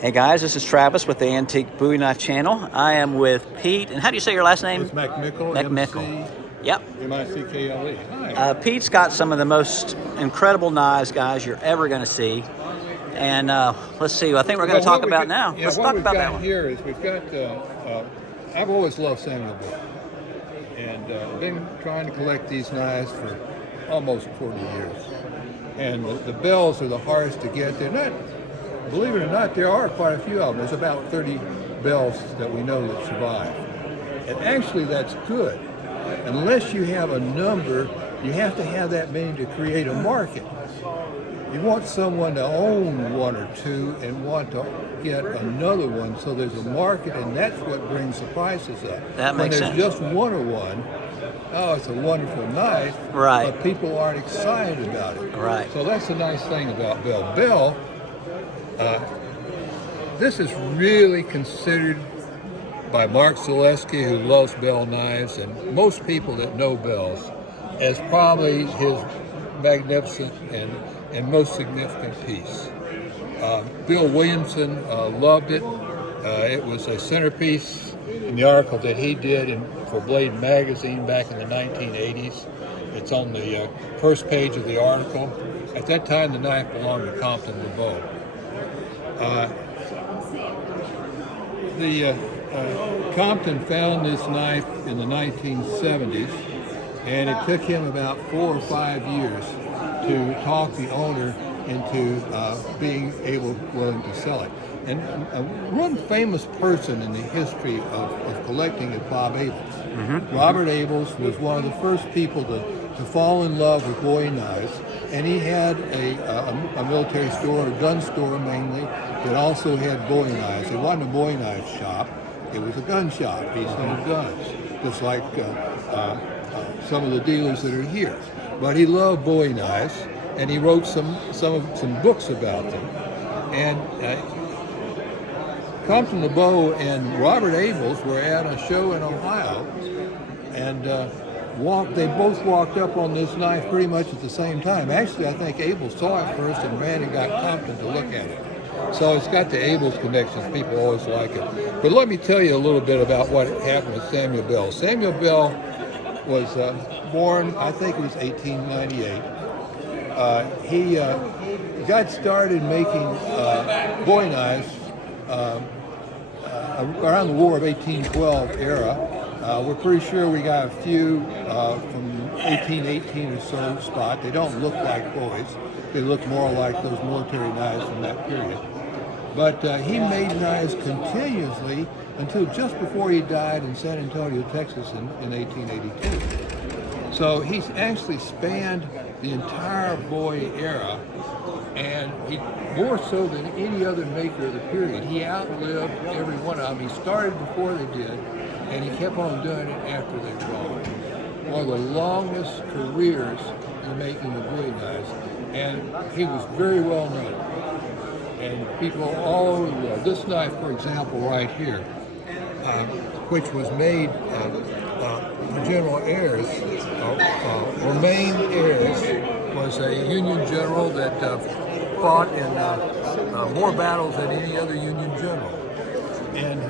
Hey guys, this is Travis with the Antique Bowie Knife channel. I am with Pete, and how do you say your last name? It's McMickle. McMickle. Yep. M-I-C-K-L-E. Hi. Pete's got some of the most incredible knives, guys, you're ever going to see. And let's see, I think we're going to talk about now. Yeah, let's what talk we've about got that one. here is we've got, I've always loved Samuel Bell. And been trying to collect these knives for almost 40 years. And the bells are the hardest to get. They're not, believe it or not, there are quite a few of them. There's about 30 bells that we know that survive. And actually that's good. Unless you have a number, you have to have that many to create a market. You want someone to own one or two and want to get another one, so there's a market, and that's what brings the prices up. That makes sense. When there's just one or one, oh, it's a wonderful knife, right? But people aren't excited about it. Right. So that's the nice thing about Bell. Bell, this is really considered by Mark Zalesky, who loves Bell knives, and most people that know Bells, as probably his magnificent and most significant piece. Bill Williamson loved it. It was a centerpiece in the article that he did for Blade magazine back in the 1980s. It's on the first page of the article. At that time, the knife belonged to Compton LaBauve. Compton found this knife in the 1970s, and it took him about 4 or 5 years to talk the owner into being willing to sell it. And one famous person in the history of collecting is Bob Abels. Mm-hmm. Robert Abels was one of the first people to fall in love with Bowie knives, and he had a military store, a gun store mainly, that also had Bowie knives. It wasn't a Bowie knife shop, it was a gun shop. He sold guns, just like some of the dealers that are here. But he loved Bowie knives, and he wrote some books about them. And Compton LaBauve and Robert Abels were at a show in Ohio, and they both walked up on this knife pretty much at the same time. Actually, I think Abels saw it first and ran and got Compton to look at it. So it's got the Abels connections. People always like it. But let me tell you a little bit about what happened with Samuel Bell. Samuel Bell was born, I think it was 1898. He got started making Bowie knives around the War of 1812 era. We're pretty sure we got a few from 1818 or so spot. They don't look like Bowies. They look more like those military knives from that period. But he made knives continuously until just before he died in San Antonio, Texas in 1882. So he's actually spanned the entire Bowie era, and he more so than any other maker of the period. He outlived every one of them. He started before they did, and he kept on doing it after they were gone. One of the longest careers in making the Bowie knives, and he was very well known. And people all over the world. This knife, for example, right here, which was made for General Ayres, Romain Ayres was a Union general that fought in more battles than any other Union general. And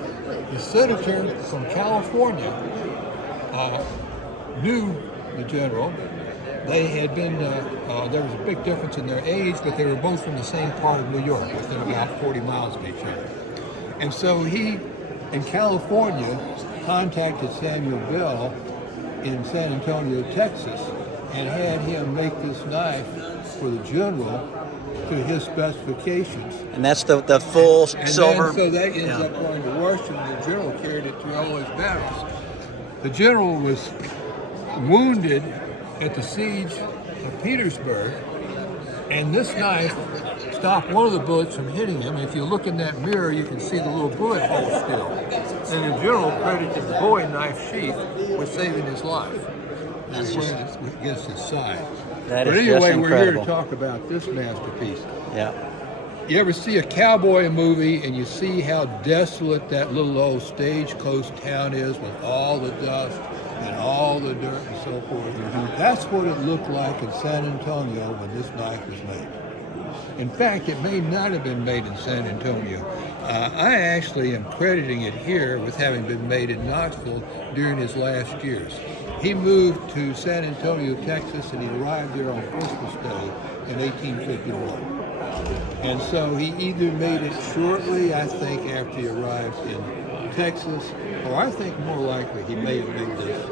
the senator from California knew the general. They had been, there was a big difference in their age, but they were both from the same part of New York, within about 40 miles of each other. And so he, in California, contacted Samuel Bell in San Antonio, Texas, and had him make this knife for the general to his specifications. And that's the full and silver. So that ends up going to Washington. The general carried it to all his battles. The general was wounded at the siege of Petersburg, and this knife stopped one of the bullets from hitting him. If you look in that mirror, you can see the little bullet hole still. And the general credited the Bowie knife sheath with saving his life. That's against his side. But anyway, we're here to talk about this masterpiece. Yeah. You ever see a cowboy movie and you see how desolate that little old stagecoach town is with all the dust and all the dirt and so forth? Mm-hmm. That's what it looked like in San Antonio when this knife was made. In fact, it may not have been made in San Antonio. I actually am crediting it here with having been made in Knoxville during his last years. He moved to San Antonio, Texas, and he arrived there on Christmas Day in 1851. And so he either made it shortly, I think, after he arrived in Texas, or I think more likely he may have made this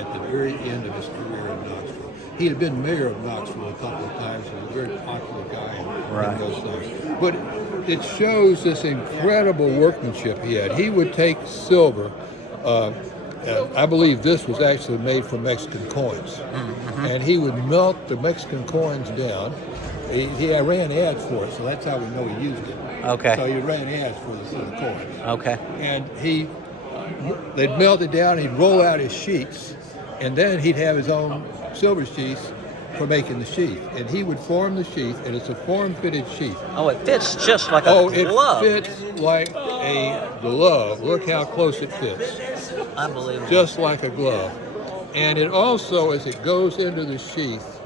at the very end of his career in Knoxville. He had been mayor of Knoxville a couple of times. He was a very popular guy in those things. But it shows this incredible workmanship he had. He would take silver. I believe this was actually made from Mexican coins. Mm-hmm. And he would melt the Mexican coins down. He ran ads for it, so that's how we know he used it. Okay. So he ran ads for the coins. Okay. And they'd melt it down, he'd roll out his sheets, and then he'd have his own silver sheaths for making the sheath. And he would form the sheath, and it's a form-fitted sheath. Oh, it fits just like a glove. It fits like a glove. Look how close it fits. Unbelievable. Just like a glove. And it also, as it goes into the sheath,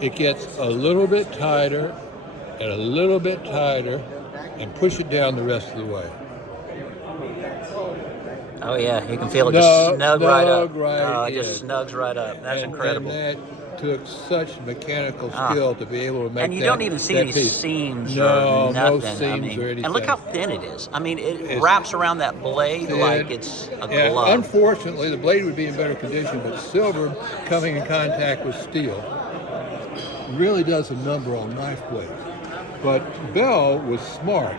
it gets a little bit tighter and a little bit tighter and push it down the rest of the way. Oh yeah, you can feel it just snug right up. Right it just snugs right up. That's incredible. And that took such mechanical skill to be able to make that. And you don't even see any seams or nothing. No seams or anything. And look how thin it is. I mean, it wraps around that blade like it's a glove. Unfortunately, the blade would be in better condition, but silver coming in contact with steel really does a number on knife blades. But Bell was smart.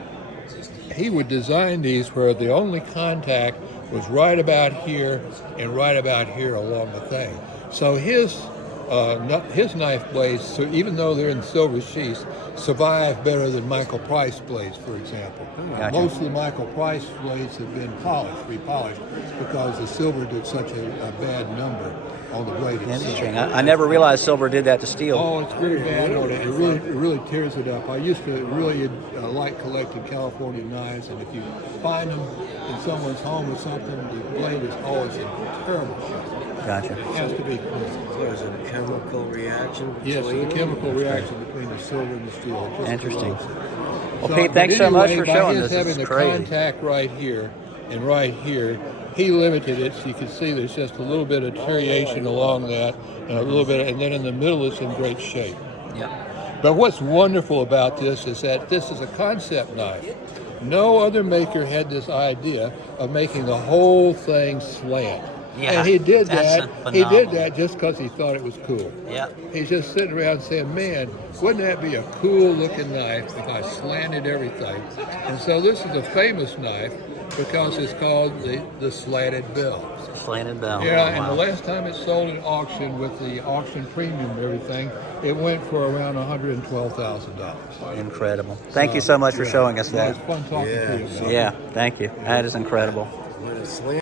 He would design these where the only contact was right about here and right about here along the thing. So his knife blades, so even though they're in silver sheaths, survive better than Michael Price blades, for example. Gotcha. Most of the Michael Price blades have been repolished, because the silver did such a bad number on the blade itself. Interesting. I never realized silver did that to steel. Oh, it's really bad on it. It really tears it up. I used to really like collecting California knives, and if you find them in someone's home or something, the blade is always in terrible shape. Gotcha. It has to be clean. So is it a chemical reaction? Yes, it's a chemical reaction between the silver and the steel. Just Interesting. corrodes. Well, Pete, thanks so much for showing this. Having This is the crazy. contact right here and right here, he limited it, so you can see there's just a little bit of deterioration along that, and a little bit, and then in the middle it's in great shape. Yeah. But what's wonderful about this is that this is a concept knife. No other maker had this idea of making the whole thing slant. Yeah, and he did that's that. He did that just because he thought it was cool. Yeah. He's just sitting around saying, "Man, wouldn't that be a cool looking knife if I slanted everything?" And so this is a famous knife because it's called the Slanted Bell. Slanted Bell. Yeah, Wow. and the last time it sold at auction with the auction premium and everything, it went for around $112,000. Incredible. Thank you so much for showing us It that. was fun talking to you about it. Yeah, thank you. That is incredible. When it's slanted.